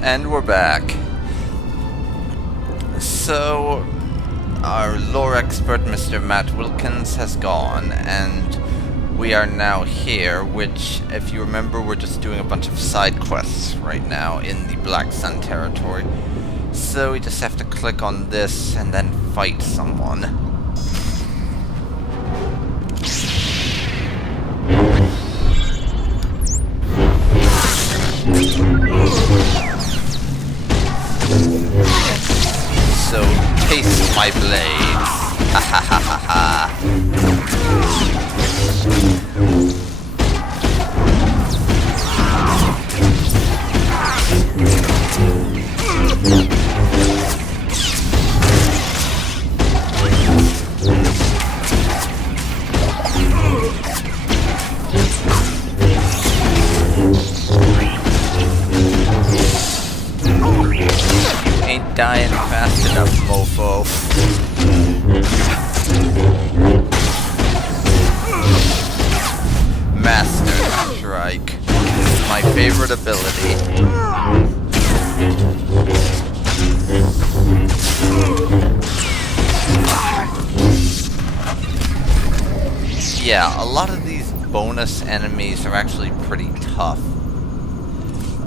And we're back. So, our lore expert, Mr. Matt Wilkins, has gone, and we are now here, which, if you remember, we're just doing a bunch of side quests right now in the Black Sun territory. So we just have to click on this and then fight someone. So, taste my blades. Ha ha ha ha ha. Ain't dying fast enough, mofo. Master Strike. My favorite ability. Yeah, a lot of these bonus enemies are actually pretty tough.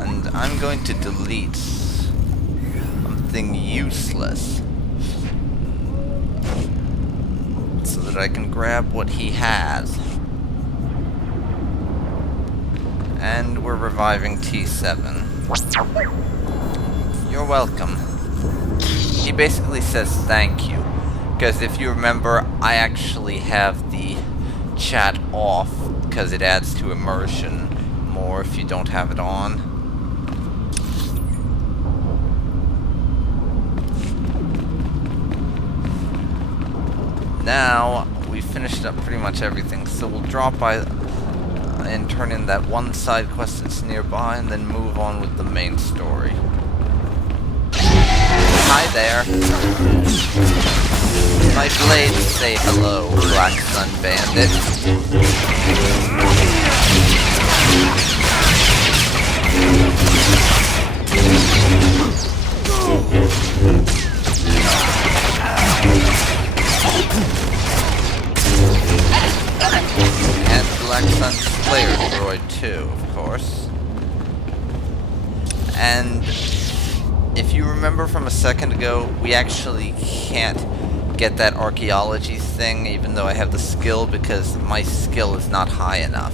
And I'm going to delete something useless so that I can grab what he has. And we're reviving T7. You're welcome. He basically says thank you, because if you remember, I actually have the chat off because it adds to immersion more if you don't have it on. Now, we finished up pretty much everything, so we'll drop by and turn in that one side quest that's nearby, and then move on with the main story. Hi there. My blades say hello, Black Sun Bandit. And Black Sun Slayer droid too, of course. And if you remember from a second ago, we actually can't get that archaeology thing, even though I have the skill, because my skill is not high enough.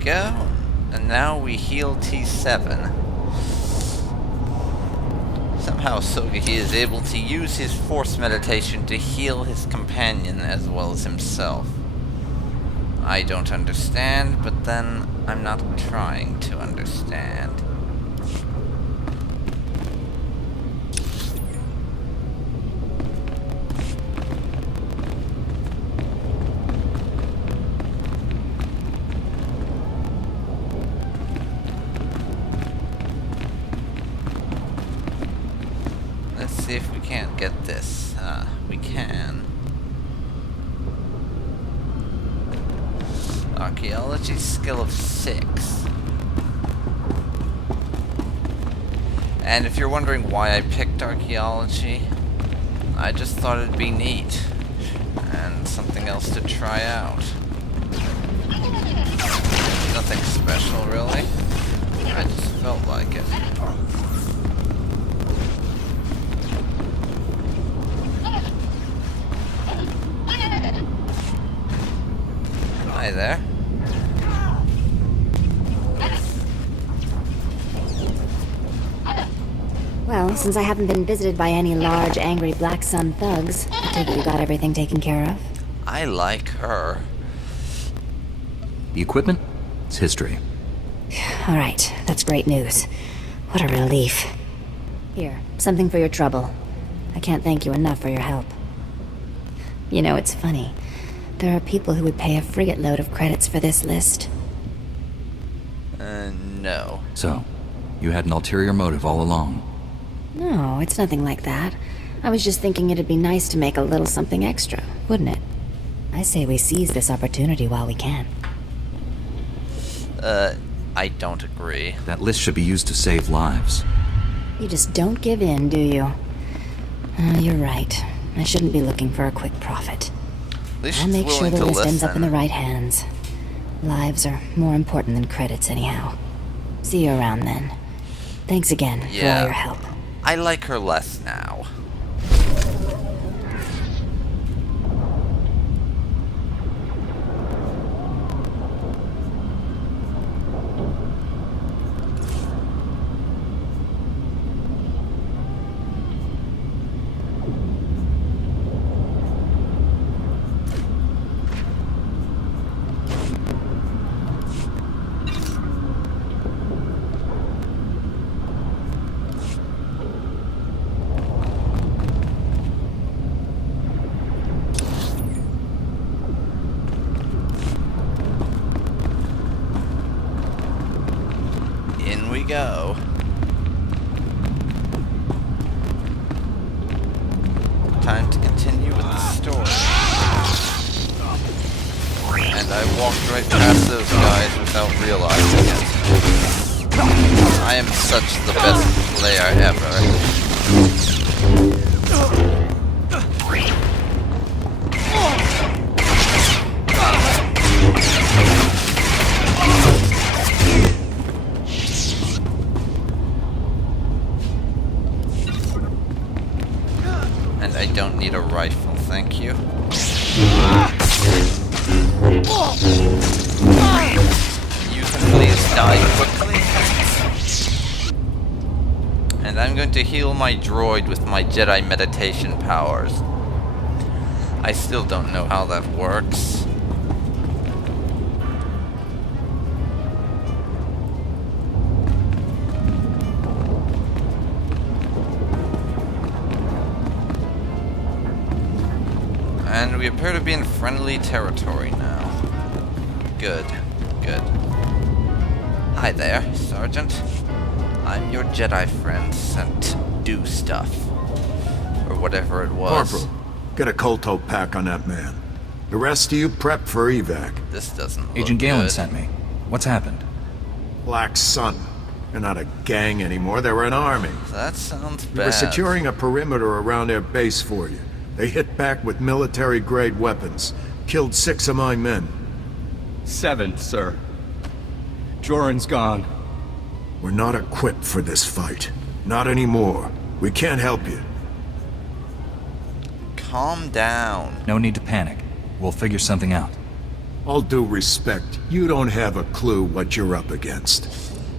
Go, and now we heal T7. Somehow Sogohi is able to use his force meditation to heal his companion as well as himself. I don't understand, but then I'm not trying to understand. See if we can't get this. We can. Archaeology skill of 6. And if you're wondering why I picked archaeology, I just thought it'd be neat. And something else to try out. Nothing special, really. I just felt like it. Hi there. Well, since I haven't been visited by any large, angry Black Sun thugs, I take it you got everything taken care of? I like her. The equipment? It's history. All right, that's great news. What a relief. Here, something for your trouble. I can't thank you enough for your help. You know, it's funny. There are people who would pay a frigate load of credits for this list. No. So, you had an ulterior motive all along. No, it's nothing like that. I was just thinking it'd be nice to make a little something extra, wouldn't it? I say we seize this opportunity while we can. I don't agree. That list should be used to save lives. You just don't give in, do you? You're right. I shouldn't be looking for a quick profit. At least I'll she's make sure willing the to list ends up in listen. the right hands. Lives are more important than credits anyhow. See you around then. Thanks again for all your help. I like her less now. In we go. Time to continue with the story. And I walked right past those guys without realizing it. I am such the best player ever. And I don't need a rifle, thank you. You can please die quickly. And I'm going to heal my droid with my Jedi meditation powers. I still don't know how that works. And we appear to be in friendly territory now. Good, good. Hi there, Sergeant. I'm your Jedi friend sent to do stuff. Or whatever it was. Corporal, get a Colto pack on that man. The rest of you prep for evac. This doesn't look Agent Galen good. sent me. What's happened? Black Sun. They're not a gang anymore, they were an army. That sounds We were bad. securing a perimeter around their base for you. They hit back with military-grade weapons. Killed 6 of my men. 7, sir. Joran's gone. We're not equipped for this fight. Not anymore. We can't help you. Calm down. No need to panic. We'll figure something out. All due respect, you don't have a clue what you're up against.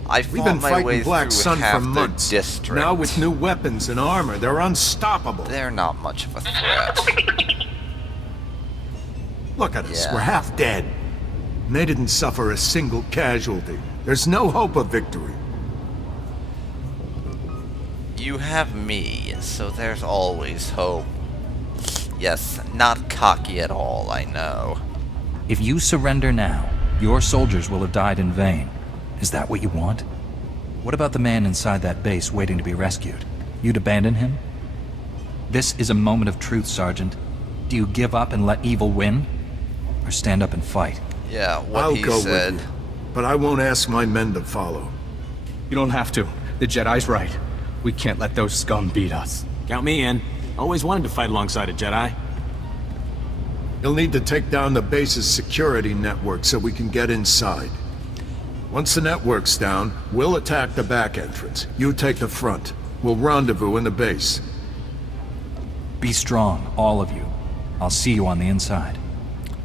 I We've fought been my way fighting Black through Sun half for the months. district. Now with new weapons and armor, they're unstoppable. They're not much of a threat. Look at us, Yeah. we're half dead. And they didn't suffer a single casualty. There's no hope of victory. You have me, so there's always hope. Yes, not cocky at all, I know. If you surrender now, your soldiers will have died in vain. Is that what you want? What about the man inside that base waiting to be rescued? You'd abandon him? This is a moment of truth, Sergeant. Do you give up and let evil win? Or stand up and fight? Yeah, what I'll he go said. with you, but I won't ask my men to follow. You don't have to. The Jedi's right. We can't let those scum beat us. Count me in. Always wanted to fight alongside a Jedi. You'll need to take down the base's security network so we can get inside. Once the network's down, we'll attack the back entrance. You take the front. We'll rendezvous in the base. Be strong, all of you. I'll see you on the inside.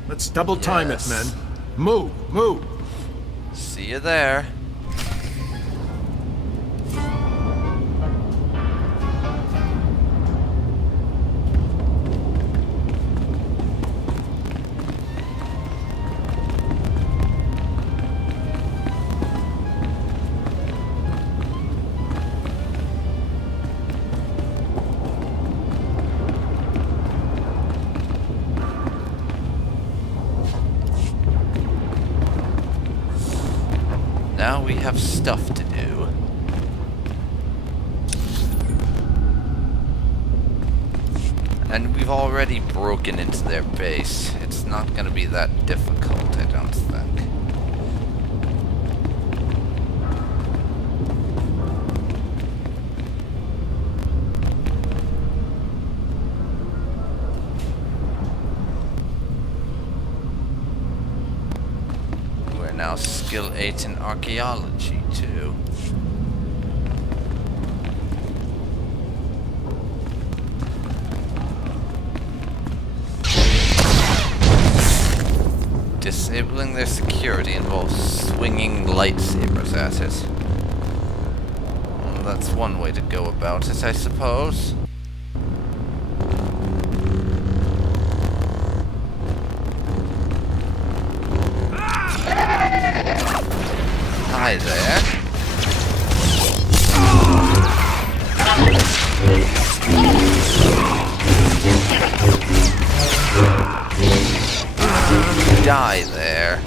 Let's double time Yes. it, men. Move, move! See you there. Now we have stuff to do. And we've already broken into their base. It's not gonna be that difficult, I don't think. We're now skill 8 in archaeology, too. Disabling their security involves swinging lightsabers at it. Well, that's one way to go about it, I suppose. Hi there. Die there.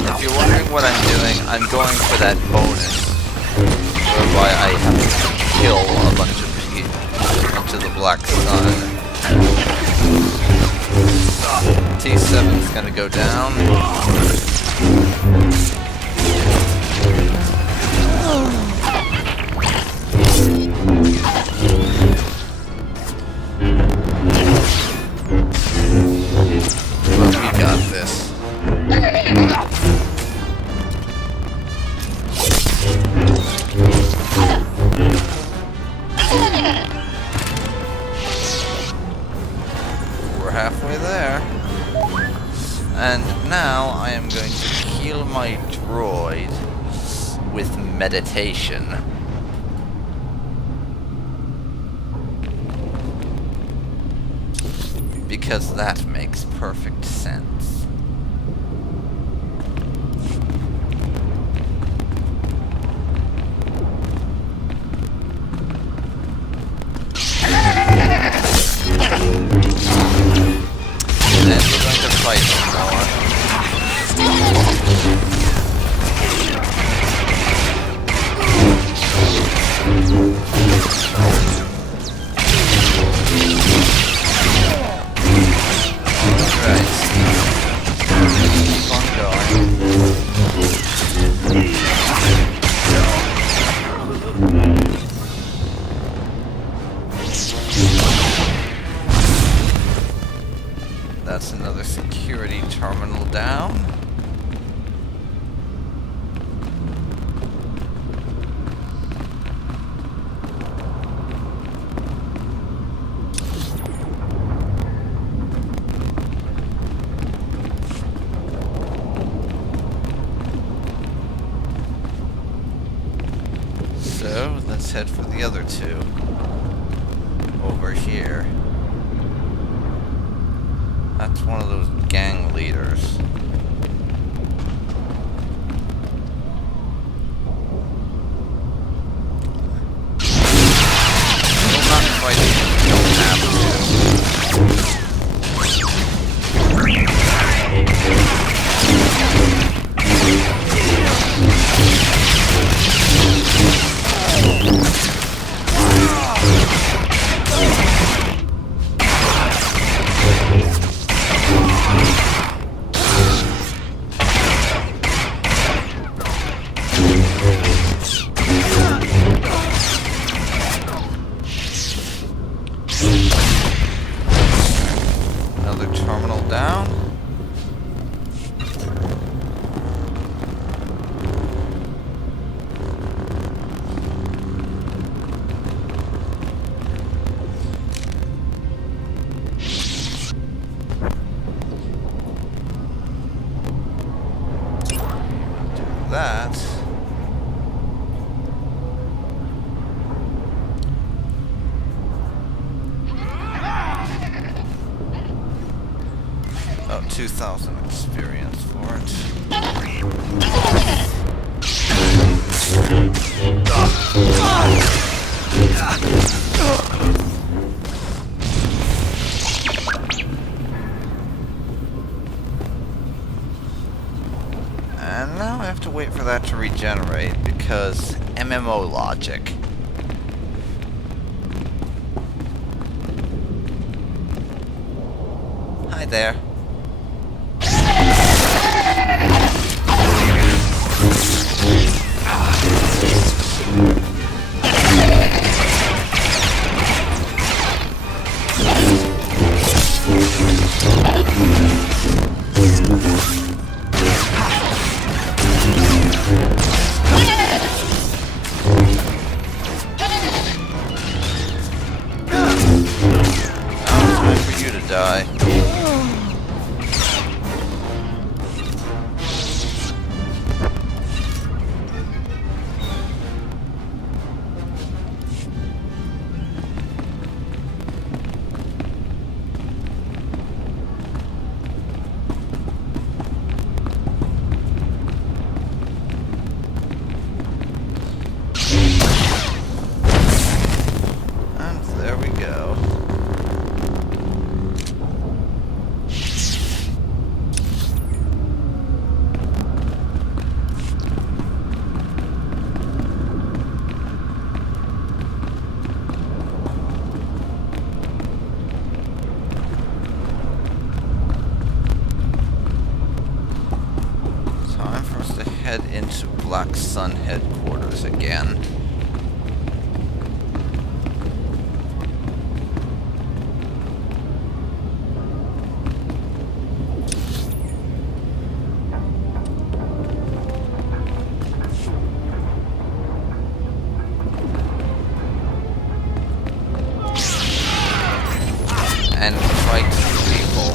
If you're wondering what I'm doing, I'm going for that bonus, whereby I have to kill a bunch of people into the Black Sun. T7's gonna go down. But we got this. We're halfway there. And now I am going to heal my droid with meditation. Because that makes perfect sense. And then we're going to fight some more. Alright. Keep on going. That's another security terminal down. So, let's head for the other two. Over here. That's one of those gang leaders. We'll not fight if we don't have to. Another terminal down. Do that. And now I have to wait for that to regenerate, because MMO logic. Hi there. Time for you to die. And there we go. Time for us to head into Black Sun headquarters again. And fight people.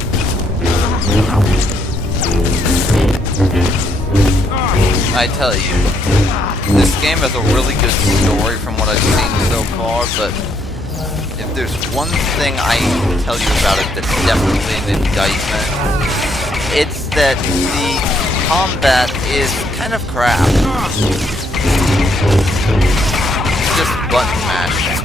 I tell you, this game has a really good story from what I've seen so far, but if there's one thing I can tell you about it that's definitely an indictment, it's that the combat is kind of crap. It's just button mashing.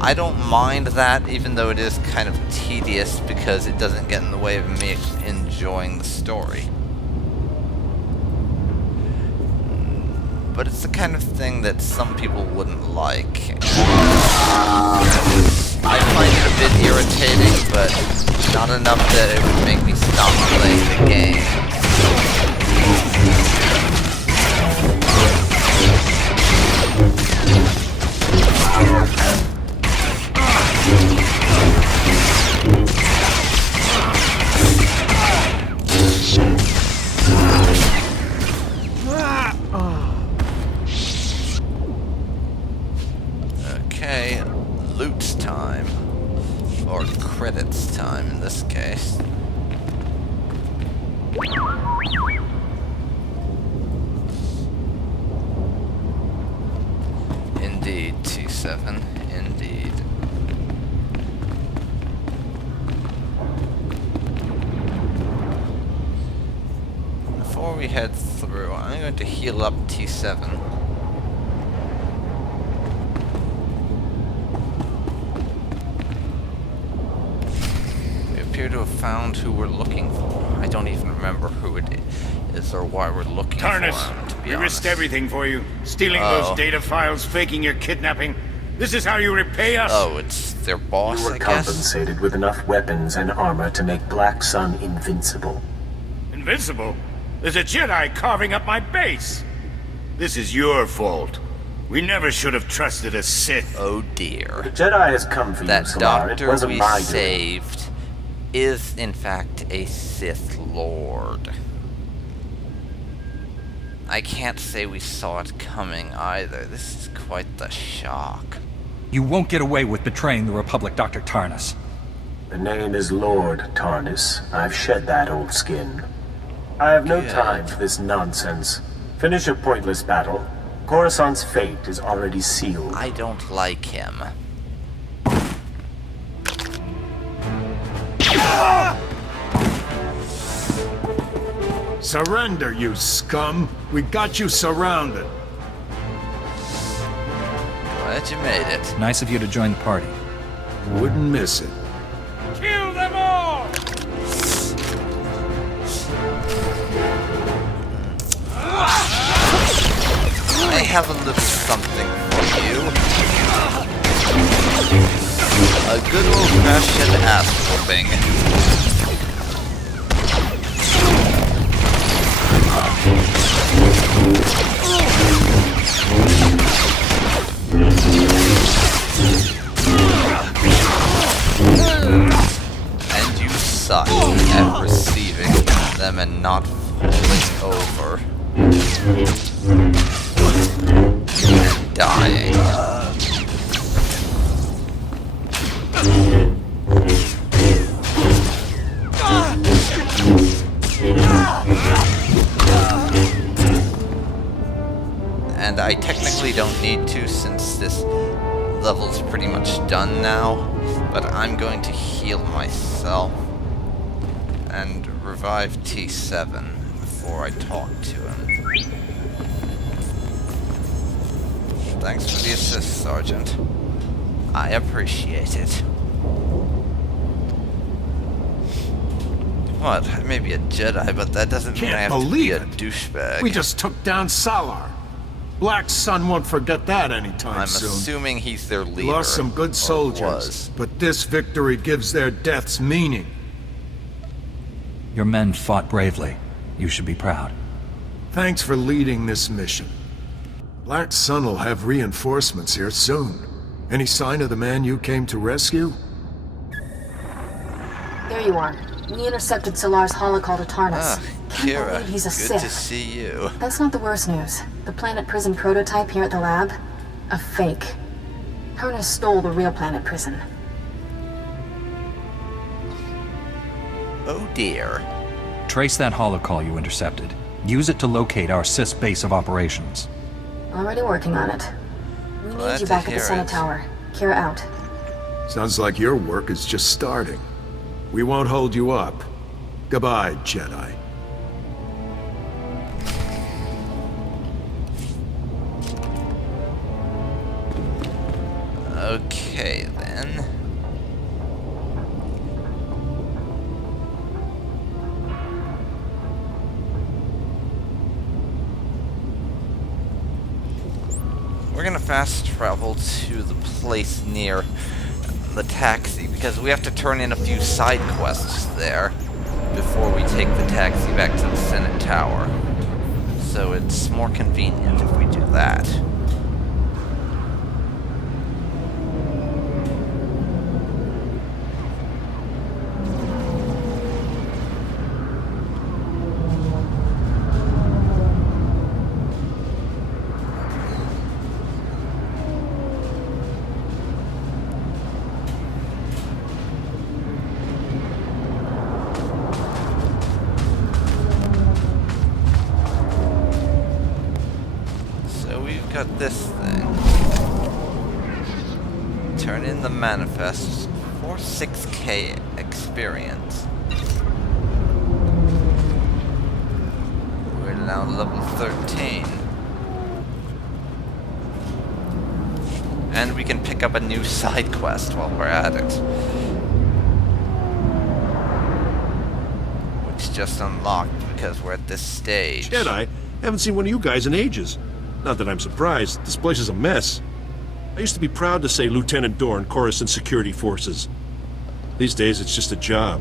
I don't mind that, even though it is kind of tedious because it doesn't get in the way of me enjoying the story. But it's the kind of thing that some people wouldn't like. I find it a bit irritating, but not enough that it would make me stop playing the game. Okay, loot time. Or credits time in this case. Indeed, T7, indeed. Before we head through, I'm going to heal up T7. We appear to have found who we're looking for. I don't even remember who it is or why we're looking Tarnus, for him, to be we honest. risked everything for you. Stealing Oh. those data files, faking your kidnapping. This is how you repay us? Oh, it's their boss, You were I guess? compensated with enough weapons and armor to make Black Sun invincible. Invincible? There's a Jedi carving up my base. This is your fault. We never should have trusted a Sith. Oh dear. The Jedi has come for That you, Solar. It doctor wasn't we my doing. saved is, in fact, a Sith Lord. I can't say we saw it coming either. This is quite the shock. You won't get away with betraying the Republic, Dr. Tarnus. The name is Lord Tarnus. I've shed that old skin. I have no Good. time for this nonsense. Finish your pointless battle. Coruscant's fate is already sealed. I don't like him. Surrender, you scum! We got you surrounded. Glad you made it. Nice of you to join the party. Wouldn't miss it. Kill them all! I have a little something for you. A good old-fashioned ass whooping. And you suck at receiving them and not falling over. And dying. And I technically don't need to since this level's pretty much done now, but I'm going to heal myself and revive T7 before I talk to him. Thanks for the assist, Sergeant. I appreciate it. What? I may be a Jedi, but that doesn't mean I have to be a douchebag. We just took down Salar. Black Sun won't forget that anytime soon. I'm assuming he's their leader. We lost some good soldiers, but this victory gives their deaths meaning. Your men fought bravely. You should be proud. Thanks for leading this mission. Black Sun will have reinforcements here soon. Any sign of the man you came to rescue? There you are. We intercepted Solar's holocall to Tarnus. Kira, Can't believe he's a good Sith. to see you. That's not the worst news. The Planet Prison prototype here at the lab, a fake. Tarnus stole the real Planet Prison. Oh dear. Trace that holocall you intercepted. Use it to locate our Sith's base of operations. Already working on it. We need Glad you to back at the hear Senate it. Tower. Kira out. Sounds like your work is just starting. We won't hold you up. Goodbye, Jedi. Okay, then. We're gonna fast travel to the place near the taxi, because we have to turn in a few side quests there before we take the taxi back to the Senate Tower. So it's more convenient if we do that. Got this thing. Turn in the manifest for 6K experience. We're now level 13. And we can pick up a new side quest while we're at it. Which just unlocked because we're at this stage. Jedi, haven't seen one of you guys in ages. Not that I'm surprised. This place is a mess. I used to be proud to say Lieutenant Dorn, Coruscant Security Forces. These days, it's just a job.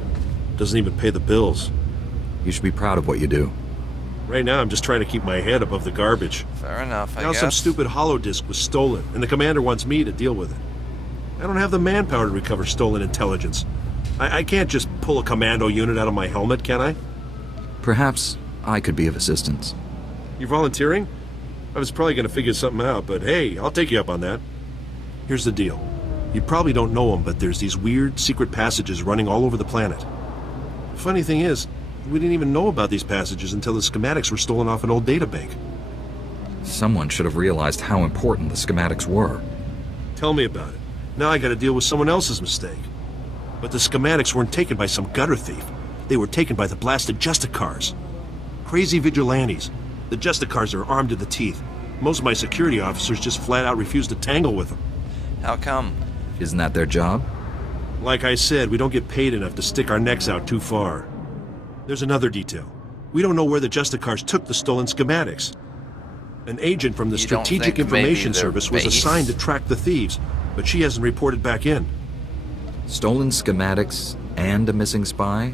Doesn't even pay the bills. You should be proud of what you do. Right now, I'm just trying to keep my head above the garbage. Fair enough, I Now guess. some stupid holodisk was stolen, and the commander wants me to deal with it. I don't have the manpower to recover stolen intelligence. I can't just pull a commando unit out of my helmet, can I? Perhaps I could be of assistance. You volunteering? I was probably going to figure something out, but hey, I'll take you up on that. Here's the deal. You probably don't know them, but there's these weird secret passages running all over the planet. Funny thing is, we didn't even know about these passages until the schematics were stolen off an old databank. Someone should have realized how important the schematics were. Tell me about it. Now I gotta deal with someone else's mistake. But the schematics weren't taken by some gutter thief. They were taken by the blasted Justicars. Crazy vigilantes. The Justicars are armed to the teeth. Most of my security officers just flat out refuse to tangle with them. How come? Isn't that their job? Like I said, we don't get paid enough to stick our necks out too far. There's another detail. We don't know where the Justicars took the stolen schematics. An agent from the You don't Strategic think maybe Information their Service was base? assigned to track the thieves, but she hasn't reported back in. Stolen schematics and a missing spy?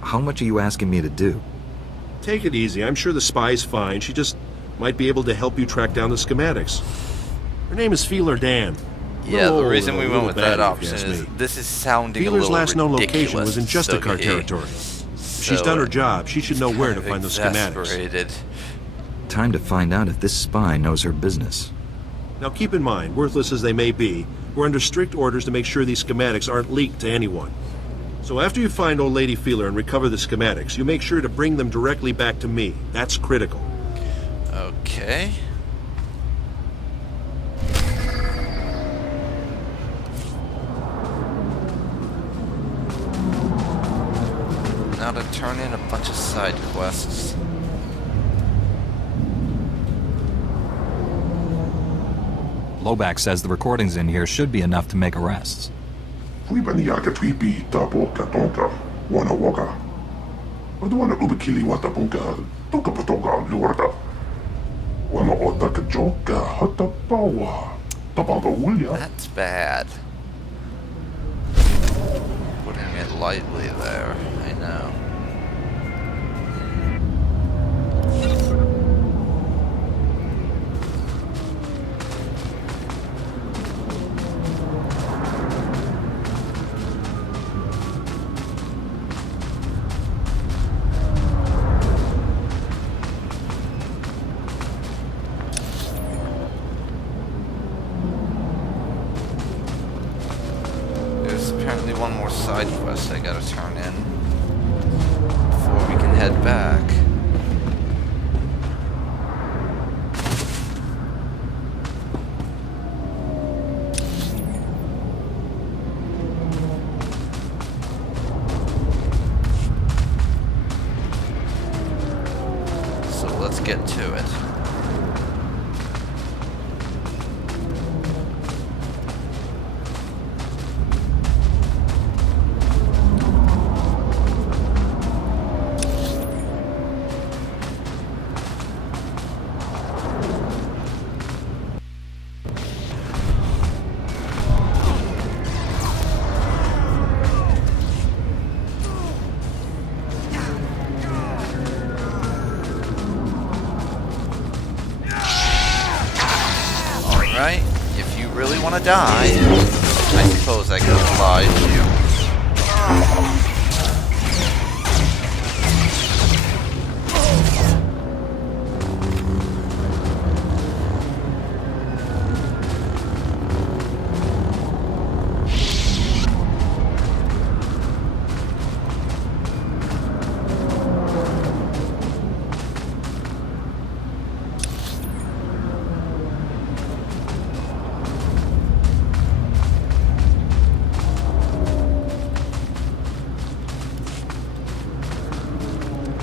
How much are you asking me to do? Take it easy. I'm sure the spy's fine. She just might be able to help you track down the schematics. Her name is Feeler Dan. Yeah, the Little reason old we and a went little with that batty, if you option ask is me. this is sounding a Feeler's little last known ridiculous. location was in Justicar Sogohi. territory. If she's done her job, she should know where to find those schematics. Exasperated. Time to find out if this spy knows her business. Now keep in mind, worthless as they may be, we're under strict orders to make sure these schematics aren't leaked to anyone. So after you find old lady Feeler and recover the schematics, you make sure to bring them directly back to me. That's critical. Okay. Now to turn in a bunch of side quests. Loback says the recordings in here should be enough to make arrests. Fuibaniaka twipi tapo katonka wana waka. Wadwana ubikili wata bunka toka patonga luarda. Wana otaka joka hata pawa. Tapanga wulia. That's bad. Putting it lightly there, I know. There's apparently one more side quest I gotta turn in before we can head back. So let's get to it. Alright, if you really want to die, I suppose I could oblige you.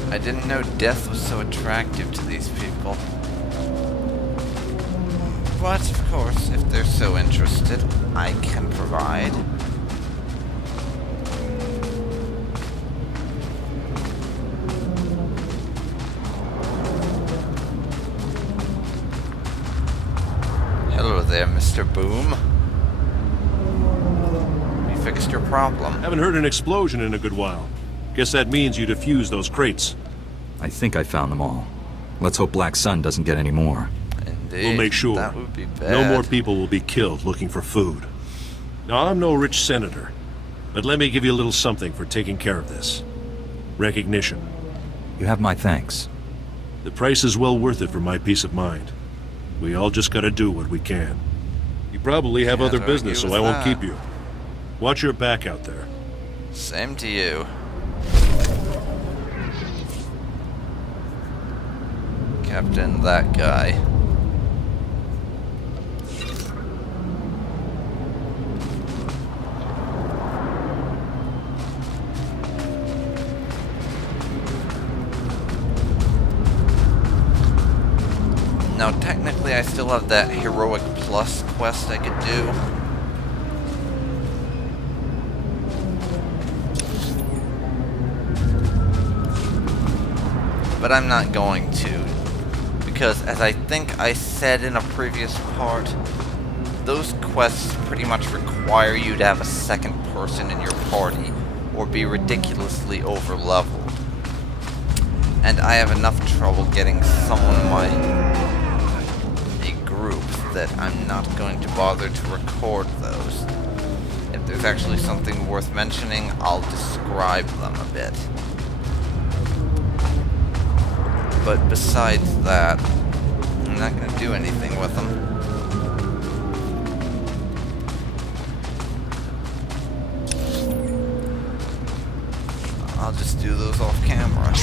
I didn't know death was so attractive to these people. But, of course, if they're so interested, I can provide. Hello there, Mr. Boom. We fixed your problem. Haven't heard an explosion in a good while. Guess that means you defused those crates. I think I found them all. Let's hope Black Sun doesn't get any more. Indeed. We'll make sure. That would be bad. No more people will be killed looking for food. Now, I'm no rich senator, but let me give you a little something for taking care of this. Recognition. You have my thanks. The price is well worth it for my peace of mind. We all just gotta do what we can. You probably have Can't other business, argue so I with won't that. keep you. Watch your back out there. Same to you. Captain, that guy. Now, technically, I still have that Heroic Plus quest I could do. But I'm not going to. Because, as I think I said in a previous part, those quests pretty much require you to have a second person in your party, or be ridiculously over-leveled. And I have enough trouble getting someone in a group that I'm not going to bother to record those. If there's actually something worth mentioning, I'll describe them a bit. But besides that, I'm not going to do anything with them. I'll just do those off camera.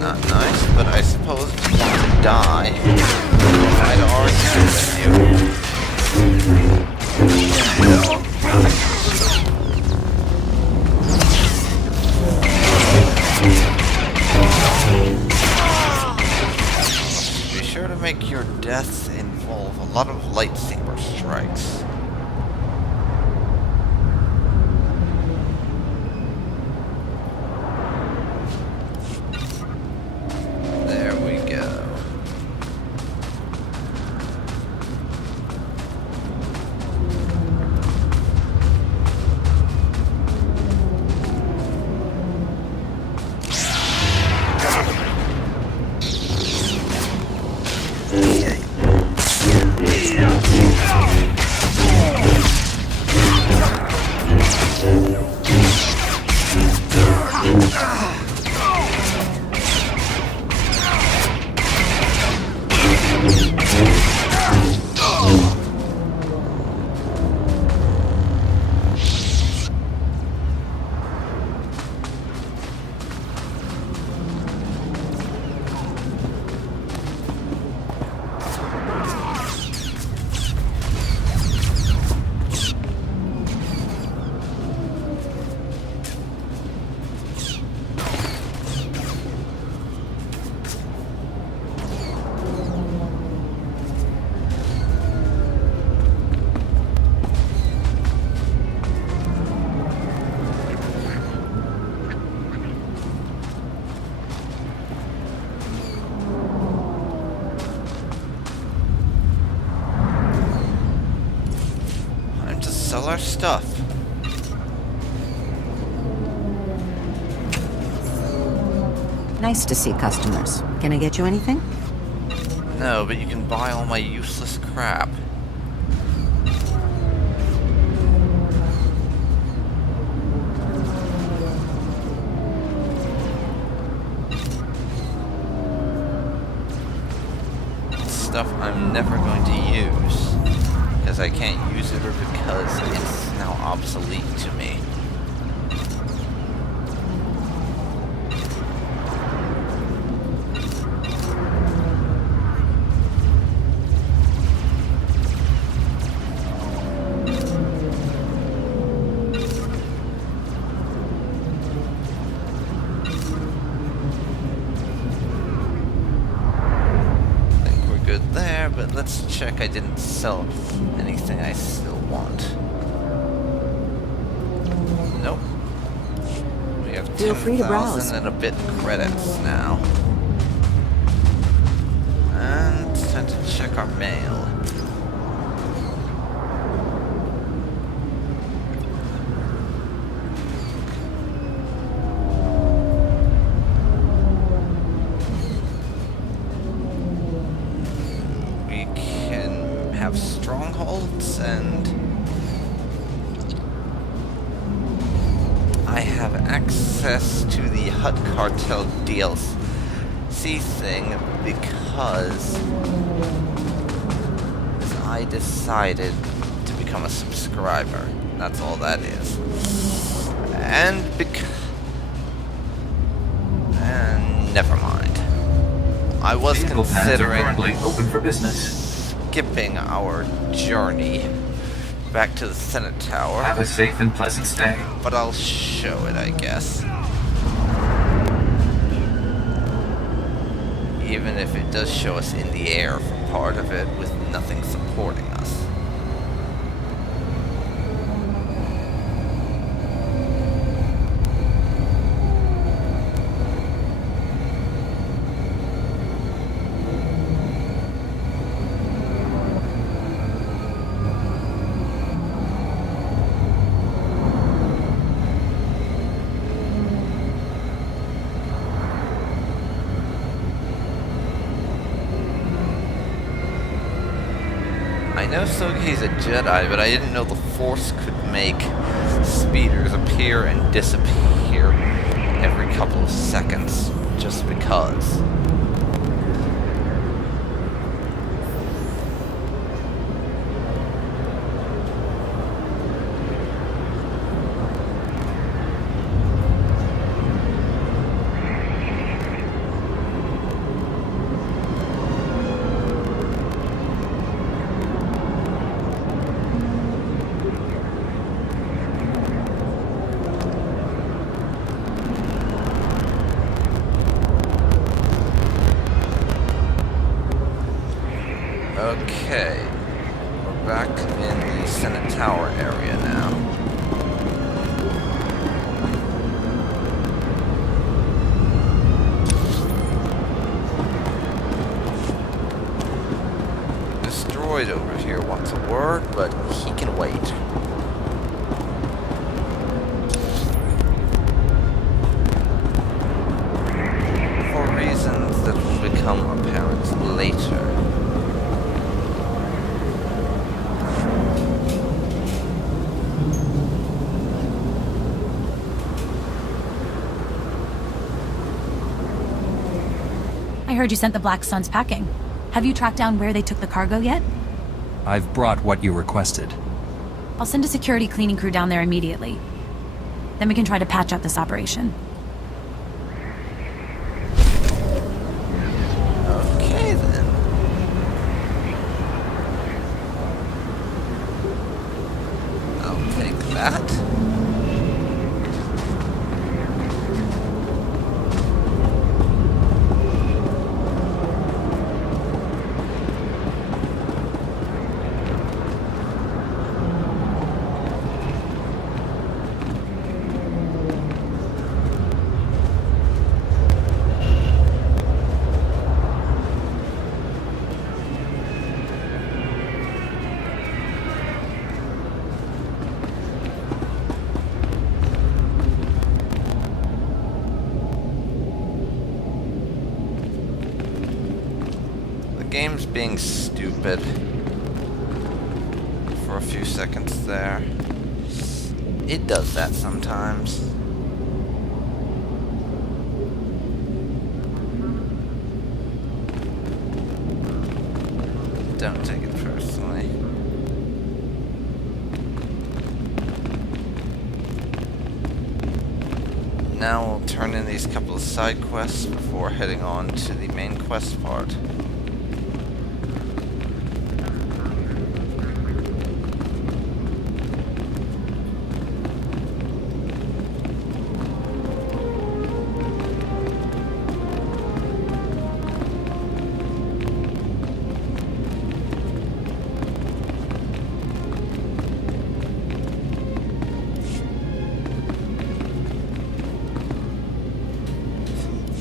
Not nice, but I suppose if you want to die, I'd argue with you. Be sure to make your deaths involve a lot of lightsaber strikes. Sell our stuff. Nice to see customers. Can I get you anything? No, but you can buy all my useless crap. Stuff I'm never going to use. Because I can't use it or because it's now obsolete to me. But let's check I didn't sell anything I still want. Nope. We have 10,000 and a bit credits now. And it's time to check our mail. Strongholds, and I have access to the Hut Cartel DLC thing, because I decided to become a subscriber. That's all that is. And never mind. I was considering open for business. Skipping our journey back to the Senate Tower. Have a safe and pleasant stay. But I'll show it, I guess. Even if it does show us in the air for part of it with nothing supporting us. I know Sogohi's a Jedi, but I didn't know the Force could make speeders appear and disappear every couple of seconds, just because. Okay, we're back in the Senate Tower area now. This droid over here wants a word, but he can wait. For reasons that will become apparent later. I heard you sent the Black Suns packing. Have you tracked down where they took the cargo yet? I've brought what you requested. I'll send a security cleaning crew down there immediately. Then we can try to patch up this operation. Okay then. I'll take that. Game's being stupid for a few seconds there. It does that sometimes. Don't take it personally. Now we'll turn in these couple of side quests before heading on to the main quest part.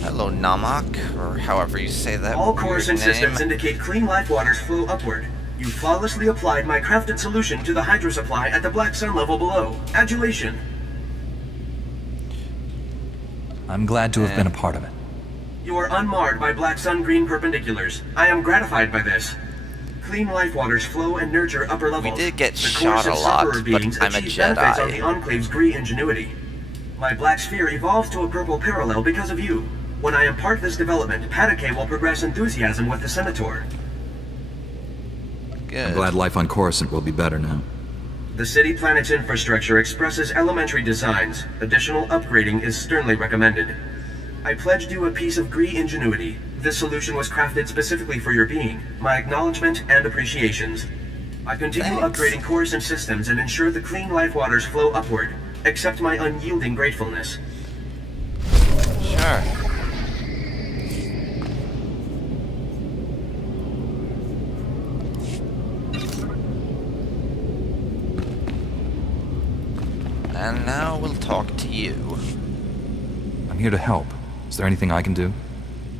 Hello, Namak, or however you say that. All cores and systems indicate clean life waters flow upward. You flawlessly applied my crafted solution to the hydro supply at the Black Sun level below. Adulation. I'm glad to have been a part of it. You are unmarred by Black Sun green perpendiculars. I am gratified by this. Clean life waters flow and nurture upper levels. We did get the shot a lot, but I'm a benefits on Jedi. the Enclave's green ingenuity. My black sphere evolves to a purple parallel because of you. When I impart this development, Patake will progress enthusiasm with the Senator. Good. I'm glad life on Coruscant will be better now. The city planet's infrastructure expresses elementary designs. Additional upgrading is sternly recommended. I pledged you a piece of Gree ingenuity. This solution was crafted specifically for your being. My acknowledgement and appreciations. I continue upgrading Coruscant systems and ensure the clean life waters flow upward. Accept my unyielding gratefulness. Sure. And now we'll talk to you. I'm here to help. Is there anything I can do?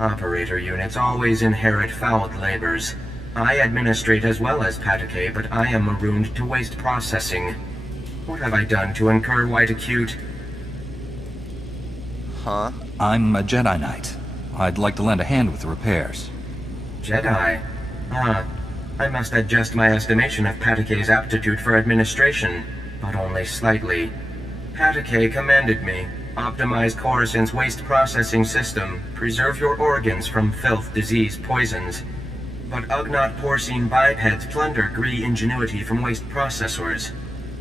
Operator units always inherit fouled labors. I administrate as well as Patake, but I am marooned to waste processing. What have I done to incur white acute? Huh? I'm a Jedi Knight. I'd like to lend a hand with the repairs. Jedi? I must adjust my estimation of Patake's aptitude for administration, but only slightly. Patake commanded me. Optimize Coruscant's waste processing system. Preserve your organs from filth, disease, poisons. But Ugnaught porcine bipeds plunder Gree ingenuity from waste processors.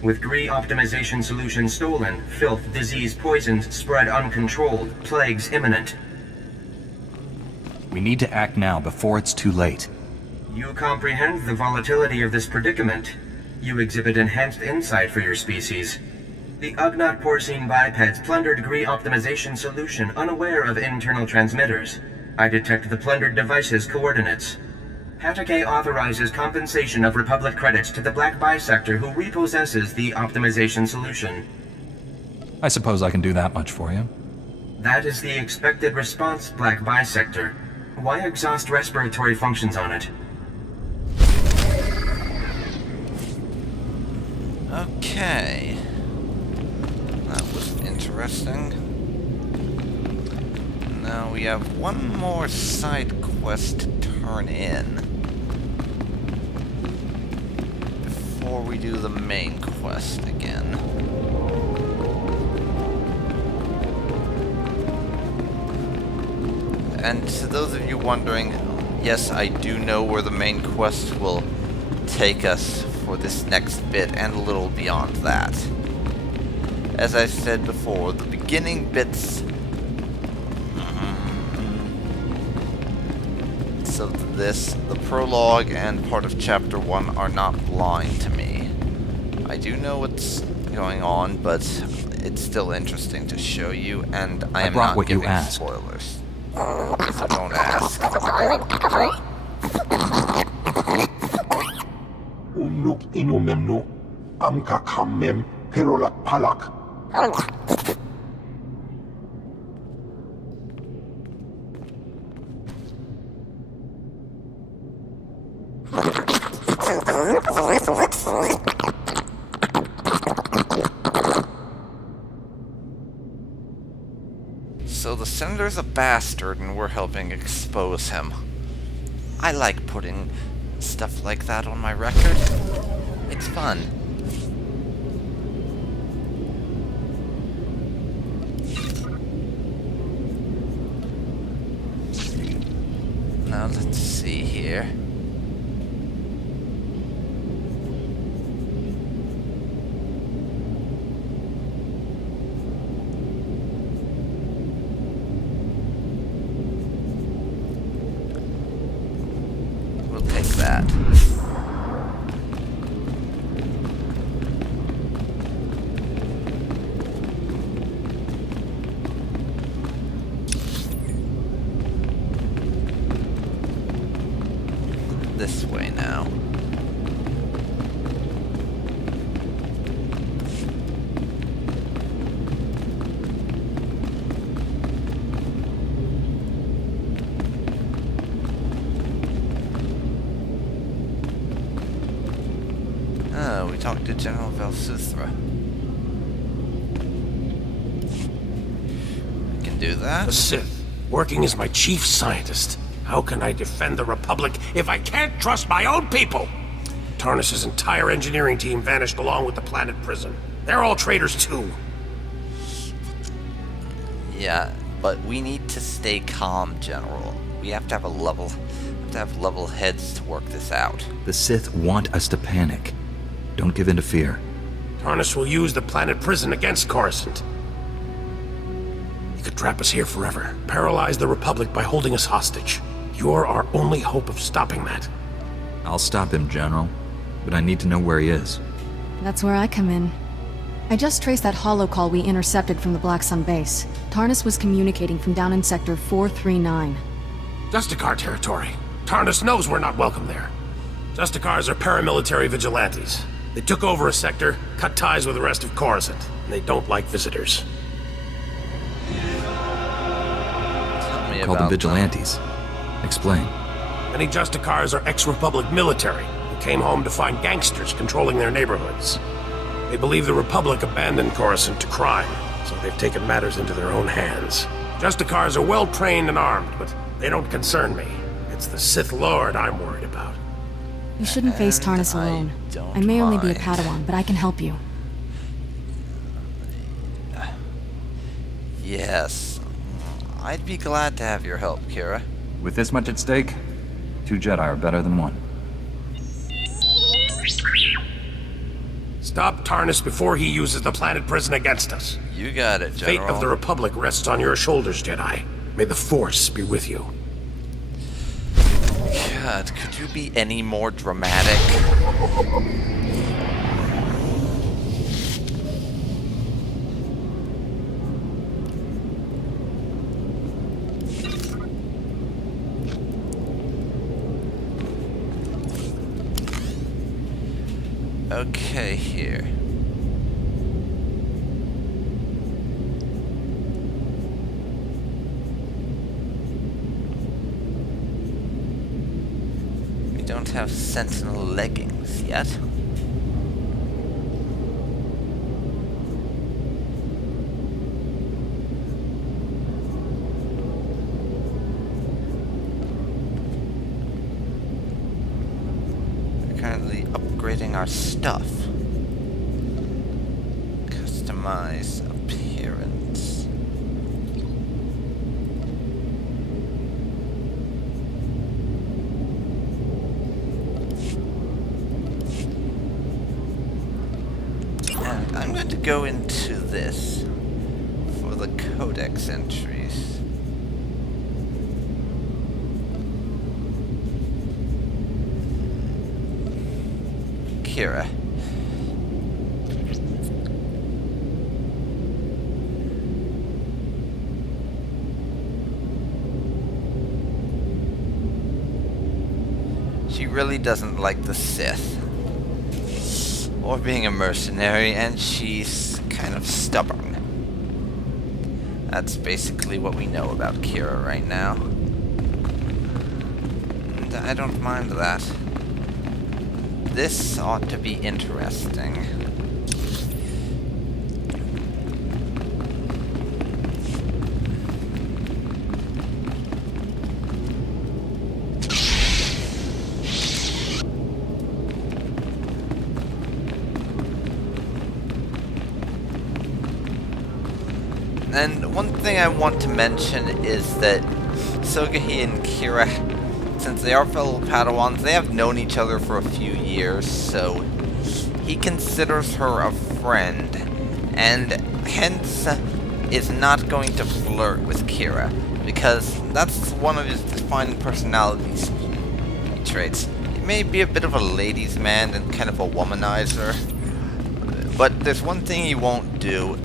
With Gree optimization solution stolen, filth, disease, poisons spread uncontrolled, plagues imminent. We need to act now before it's too late. You comprehend the volatility of this predicament. You exhibit enhanced insight for your species. The Ugnaught porcine bipeds plundered Gree optimization solution unaware of internal transmitters. I detect the plundered device's coordinates. Patake authorizes compensation of Republic credits to the Black Bisector who repossesses the optimization solution. I suppose I can do that much for you. That is the expected response, Black Bisector. Why exhaust respiratory functions on it? Okay. That was interesting. Now we have one more side quest to turn in before we do the main quest again. And to those of you wondering, yes, I do know where the main quest will take us for this next bit and a little beyond that. As I said before, the beginning bits of this, the prologue and part of Chapter 1 are not blind to me. I do know what's going on, but it's still interesting to show you, and I am not giving spoilers. So don't ask. Unuk inumemnu amka kamem perolak palak. So the Senator's a bastard and we're helping expose him. I like putting stuff like that on my record. It's fun. Now let's see here. We'll take that. This way now. Oh, we talked to General Valsuthra. I can do that. The Sith, working as my chief scientist. How can I defend the Republic if I can't trust my own people? Tarnis's entire engineering team vanished along with the planet prison. They're all traitors too. Yeah, but we need to stay calm, General. We have to have level heads to work this out. The Sith want us to panic. Don't give in to fear. Tarnus will use the planet prison against Coruscant. He could trap us here forever, paralyze the Republic by holding us hostage. You're our only hope of stopping that. I'll stop him, General, but I need to know where he is. That's where I come in. I just traced that holo call we intercepted from the Black Sun base. Tarnus was communicating from down in Sector 439. Justicar territory. Tarnus knows we're not welcome there. Justicars are paramilitary vigilantes. They took over a sector, cut ties with the rest of Coruscant, and they don't like visitors. Call them vigilantes. Explain. Many Justicars are ex-Republic military who came home to find gangsters controlling their neighborhoods. They believe the Republic abandoned Coruscant to crime, so they've taken matters into their own hands. Justicars are well trained and armed, but they don't concern me. It's the Sith Lord I'm worried about. You shouldn't face Tarnus alone. I may only be a Padawan, but I can help you. Yes. I'd be glad to have your help, Kira. With this much at stake, 2 Jedi are better than 1. Stop Tarnus before he uses the planet prison against us. You got it, General. The fate of the Republic rests on your shoulders, Jedi. May the Force be with you. God, could you be any more dramatic? Okay, here. We don't have Sentinel leggings yet. Currently upgrading our stuff. Customize appearance. And I'm going to go into this for the codex entries. Kira. She really doesn't like the Sith or being a mercenary, and she's kind of stubborn. That's basically what we know about Kira right now. And I don't mind that. This ought to be interesting. And one thing I want to mention is that Sogohi and Kira, since they are fellow Padawans, they have known each other for a few years, so he considers her a friend, and hence is not going to flirt with Kira, because that's one of his defining personality traits. He may be a bit of a ladies' man and kind of a womanizer, but there's one thing he won't do,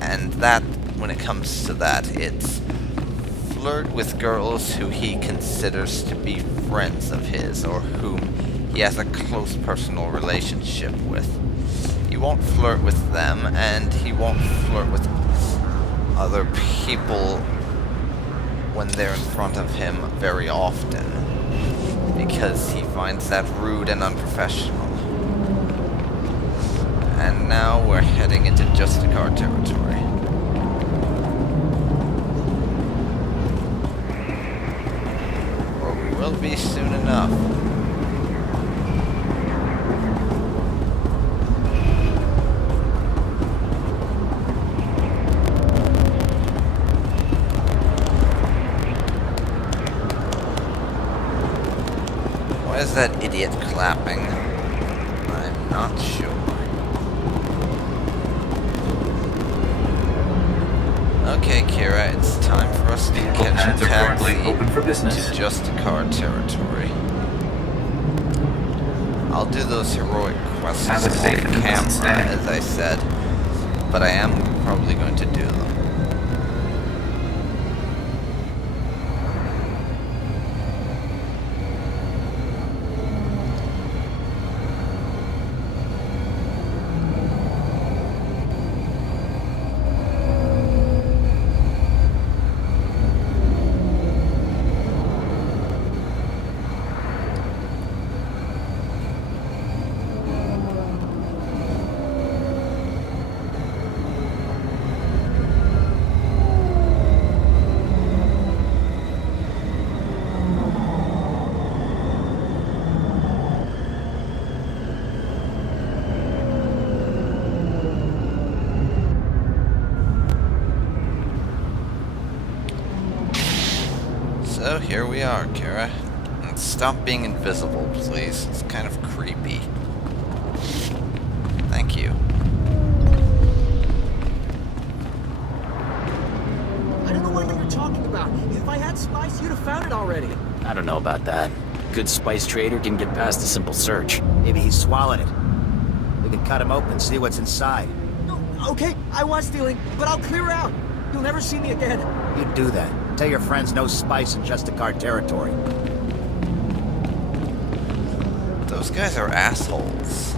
and that, when it comes to that, it's flirt with girls who he considers to be friends of his, or whom he has a close personal relationship with. He won't flirt with them, and he won't flirt with other people when they're in front of him very often, because he finds that rude and unprofessional. And now we're heading into Justicar territory. Will be soon enough. Why is that idiot clapping? I'm not sure. Okay, Kira, it's time for us to catch a taxi to Justicar territory. I'll do those heroic quests off camera, as I said, but I am probably going to do them. So here we are, Kara. And stop being invisible, please. It's kind of creepy. Thank you. I don't know what you were talking about. If I had spice, you'd have found it already. I don't know about that. Good spice trader can get past a simple search. Maybe he swallowed it. We can cut him open and see what's inside. No, okay, I was stealing, but I'll clear out. You'll never see me again. You do that. Tell your friends no spice in Justicar territory. Those guys are assholes.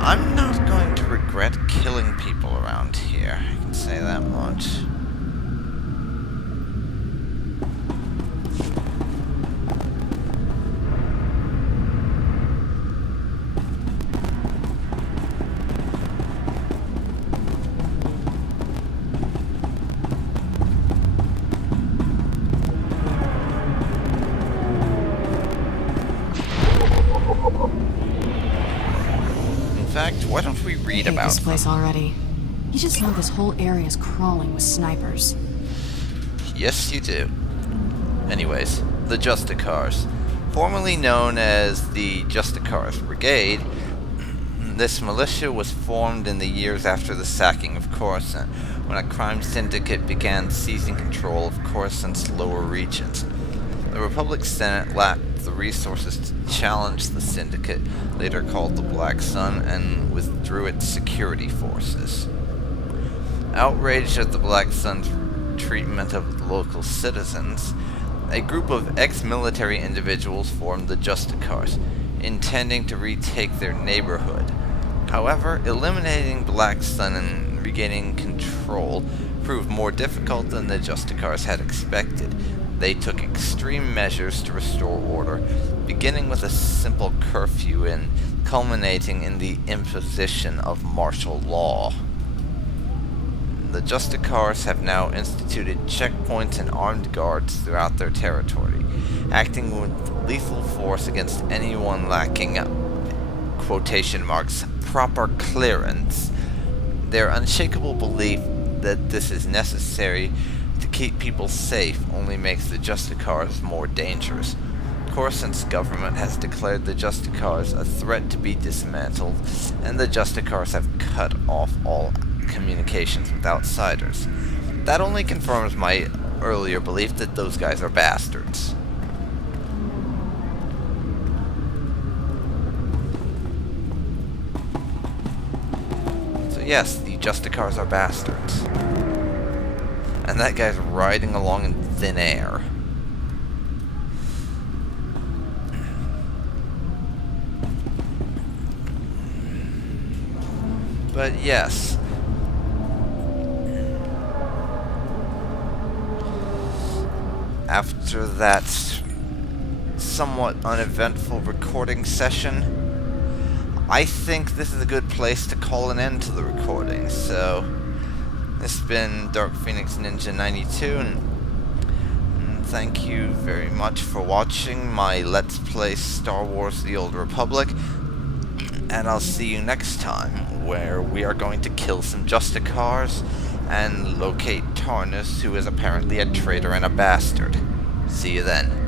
I'm not going to regret killing people around here. I can say that much. In fact, why don't we read about this place already? You just know this whole area is crawling with snipers. Yes, you do. Anyways, the Justicars. Formerly known as the Justicars Brigade, this militia was formed in the years after the sacking of Coruscant, when a crime syndicate began seizing control of Coruscant's lower regions. The Republic Senate lacked the resources to challenge the syndicate, later called the Black Sun, and withdrew its security forces. Outraged at the Black Sun's treatment of the local citizens, a group of ex-military individuals formed the Justicars, intending to retake their neighborhood. However, eliminating Black Sun and regaining control proved more difficult than the Justicars had expected. They took extreme measures to restore order, beginning with a simple curfew and culminating in the imposition of martial law. The Justicars have now instituted checkpoints and armed guards throughout their territory, acting with lethal force against anyone lacking, quotation marks, proper clearance. Their unshakable belief that this is necessary to keep people safe only makes the Justicars more dangerous. Coruscant's government has declared the Justicars a threat to be dismantled, and the Justicars have cut off all communications with outsiders. That only confirms my earlier belief that those guys are bastards. So yes, the Justicars are bastards. And that guy's riding along in thin air. But yes. After that somewhat uneventful recording session, I think this is a good place to call an end to the recording. So, this has been Dark Phoenix Ninja 92, and thank you very much for watching my Let's Play Star Wars The Old Republic, and I'll see you next time, where we are going to kill some Justicars and locate Tarnus, who is apparently a traitor and a bastard. See you then.